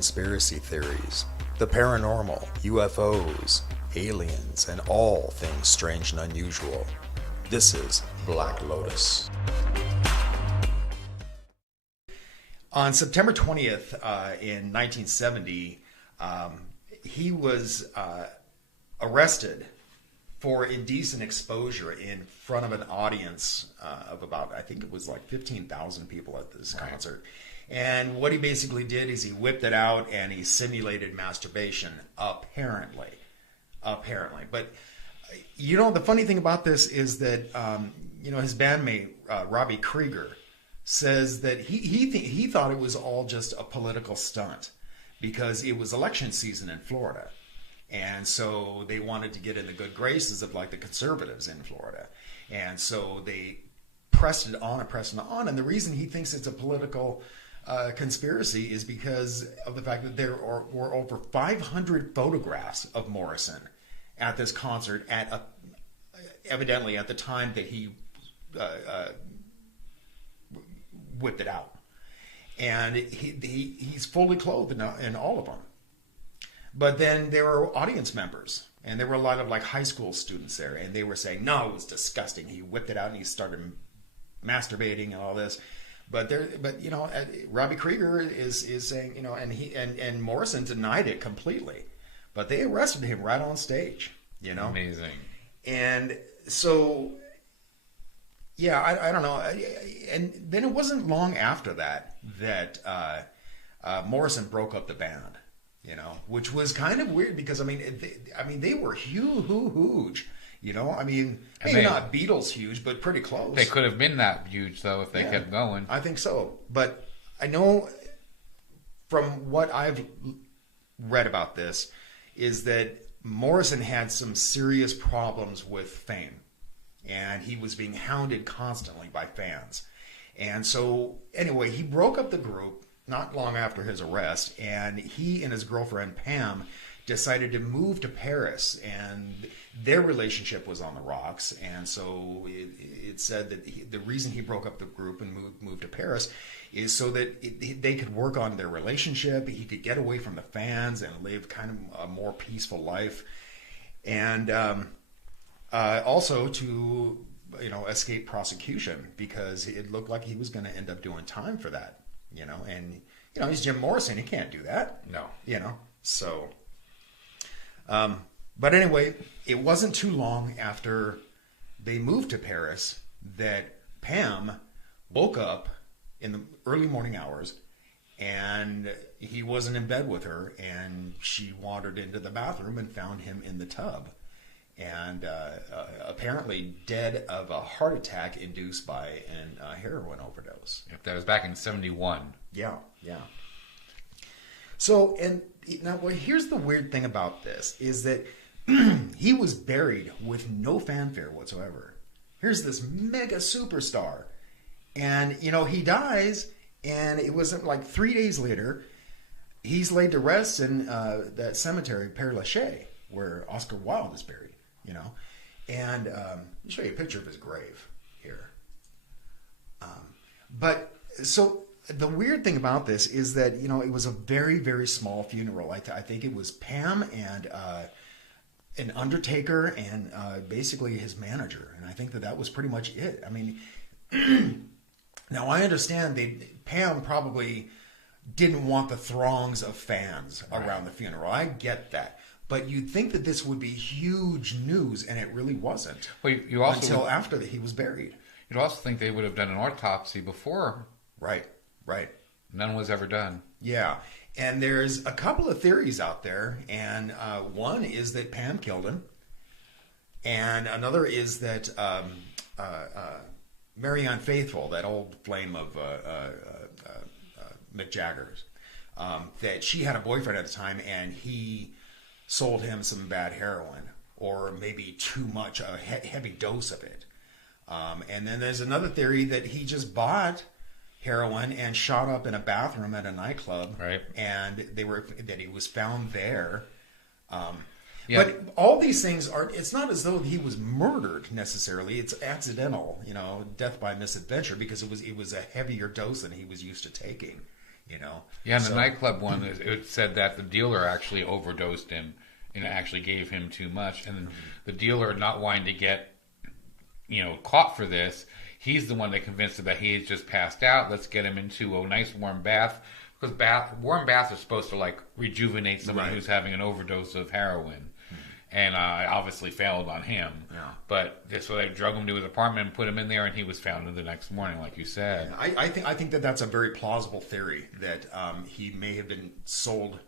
conspiracy theories, the paranormal, UFOs, aliens, and all things strange and unusual. This is Black Lotus. On September 20th in 1970, he was arrested for indecent exposure in front of an audience of about, I think it was like 15,000 people at this concert. And what he basically did is he whipped it out and he simulated masturbation, apparently. But, you know, the funny thing about this is that, his bandmate, Robbie Krieger, says that he thought it was all just a political stunt because it was election season in Florida. And so they wanted to get in the good graces of like the conservatives in Florida. And so they pressed it on. And the reason he thinks it's a political conspiracy is because of the fact that there were over 500 photographs of Morrison at this concert evidently at the time that he whipped it out. And he's fully clothed in all of them. But then there were audience members, and there were a lot of like high school students there, and they were saying, no, it was disgusting. He whipped it out and he started masturbating and all this. But Robbie Krieger is saying, and Morrison denied it completely. But they arrested him right on stage, Amazing. And so, yeah, I don't know. And then it wasn't long after that Morrison broke up the band. Which was kind of weird because they were huge. Maybe not Beatles huge, but pretty close. They could have been that huge though if they kept going. I think so, but I know from what I've read about this is that Morrison had some serious problems with fame, and he was being hounded constantly by fans, and so anyway, he broke up the group not long after his arrest, and he and his girlfriend Pam decided to move to Paris, and their relationship was on the rocks. And so it said that the reason he broke up the group and moved to Paris is so that they could work on their relationship. He could get away from the fans and live kind of a more peaceful life, and also to escape prosecution because it looked like he was going to end up doing time for that. And he's Jim Morrison. He can't do that. No. So. But anyway, it wasn't too long after they moved to Paris that Pam woke up in the early morning hours, and he wasn't in bed with her, and she wandered into the bathroom and found him in the tub, and apparently dead of a heart attack induced by a heroin overdose. If that was back in 71. Yeah. So, and now, here's the weird thing about this, is that he was buried with no fanfare whatsoever. Here's this mega superstar, and, he dies, and it wasn't like 3 days later, he's laid to rest in that cemetery, Père Lachaise, where Oscar Wilde is buried, And let me show you a picture of his grave here. But so the weird thing about this is that, it was a very, very small funeral. I think it was Pam and an undertaker and basically his manager. And I think that was pretty much it. Now I understand Pam probably didn't want the throngs of fans around the funeral. I get that. But you'd think that this would be huge news, and it really wasn't. Well, you also until after he was buried. You'd also think they would have done an autopsy before. Right. None was ever done. Yeah. And there's a couple of theories out there, and one is that Pam killed him, and another is that Marianne Faithfull, that old flame of Mick Jagger's, that she had a boyfriend at the time, and he sold him some bad heroin, or maybe too much, a heavy dose of it. And then there's another theory that he just bought heroin and shot up in a bathroom at a nightclub, right? And that he was found there. Yeah. But all these things it's not as though he was murdered necessarily. It's accidental, death by misadventure, because it was a heavier dose than he was used to taking, Yeah, and the nightclub one, it said that the dealer actually overdosed him and actually gave him too much. And the dealer, not wanting to get, caught for this, he's the one that convinced him that he had just passed out. Let's get him into a nice warm bath. Because warm baths are supposed to, like, rejuvenate someone who's having an overdose of heroin. And I obviously failed on him. Yeah. But so they drug him to his apartment and put him in there, and he was found the next morning, like you said. I think that that's a very plausible theory, that he may have been sold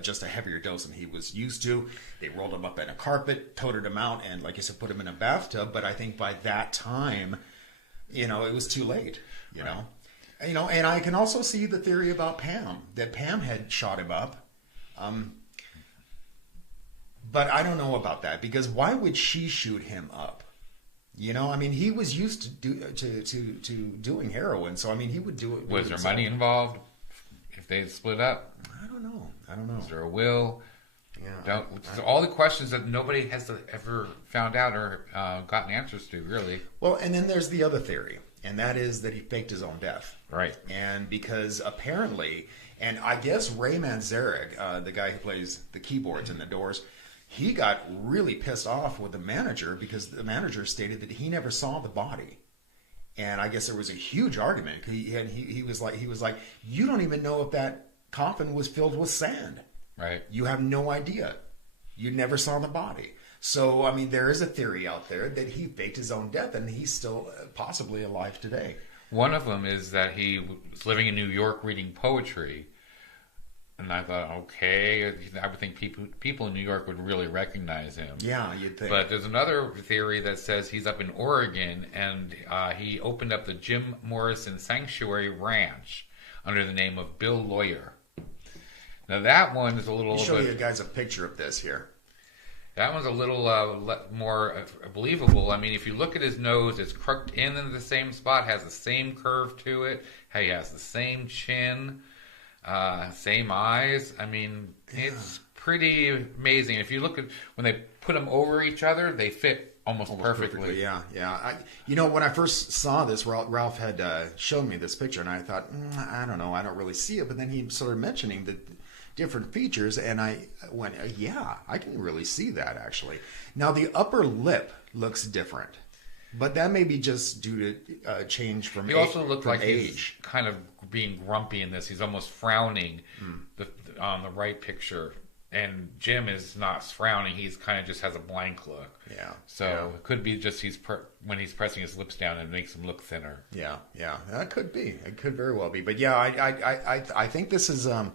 just a heavier dose than he was used to. They rolled him up in a carpet, toted him out, and, like you said, put him in a bathtub. But I think by that time, it was too late. You know, and I can also see the theory about Pam, that Pam had shot him up. But I don't know about that, because why would she shoot him up? He was used to doing heroin, so he would do it. Was there money involved if they split up? I don't know. Is there a will? Yeah. All the questions that nobody has ever found out or gotten answers to, really. Well, and then there's the other theory, and that is that he faked his own death. Right. And because apparently, and I guess Ray Manzarek, the guy who plays the keyboards in the Doors, he got really pissed off with the manager, because the manager stated that he never saw the body. And I guess there was a huge argument. He was like, you don't even know if that coffin was filled with sand. Right. You have no idea. You never saw the body. So, there is a theory out there that he faked his own death, and he's still possibly alive today. One of them is that he was living in New York reading poetry. And I thought, okay, I would think people in New York would really recognize him. Yeah, you'd think. But there's another theory that says he's up in Oregon, and he opened up the Jim Morrison Sanctuary Ranch under the name of Bill Lawyer. Now that one is a little... I'll show you guys a picture of this here. That one's a little more believable. If you look at his nose, it's crooked in the same spot, has the same curve to it. He has the same chin. Same eyes. It's pretty amazing. If you look at when they put them over each other, they fit almost perfectly. Yeah. When I first saw this, Ralph had shown me this picture, and I thought, I don't know, I don't really see it. But then he started mentioning the different features, and I went, yeah, I can really see that, actually. Now, the upper lip looks different. But that may be just due to change from age. He also looked like he's kind of being grumpy in this. He's almost frowning on the right picture. And Jim is not frowning. He's kind of just has a blank look. Yeah. So it could be just when he's pressing his lips down, it makes him look thinner. Yeah. That could be. It could very well be. But yeah, I think this is... I'm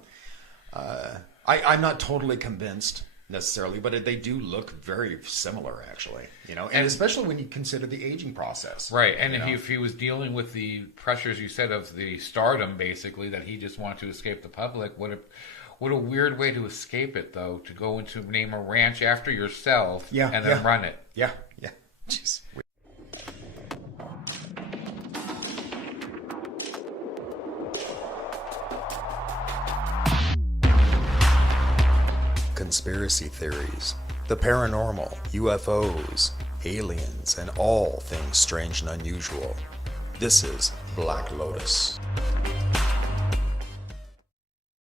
not totally convinced necessarily, but they do look very similar, actually. And especially when you consider the aging process. Right, and if he was dealing with the pressures you said of the stardom, basically, that he just wanted to escape the public, what a weird way to escape it, though, to go into name a ranch after yourself and then run it. Yeah. Jeez. Conspiracy theories, the paranormal, UFOs, aliens, and all things strange and unusual. This is Black Lotus.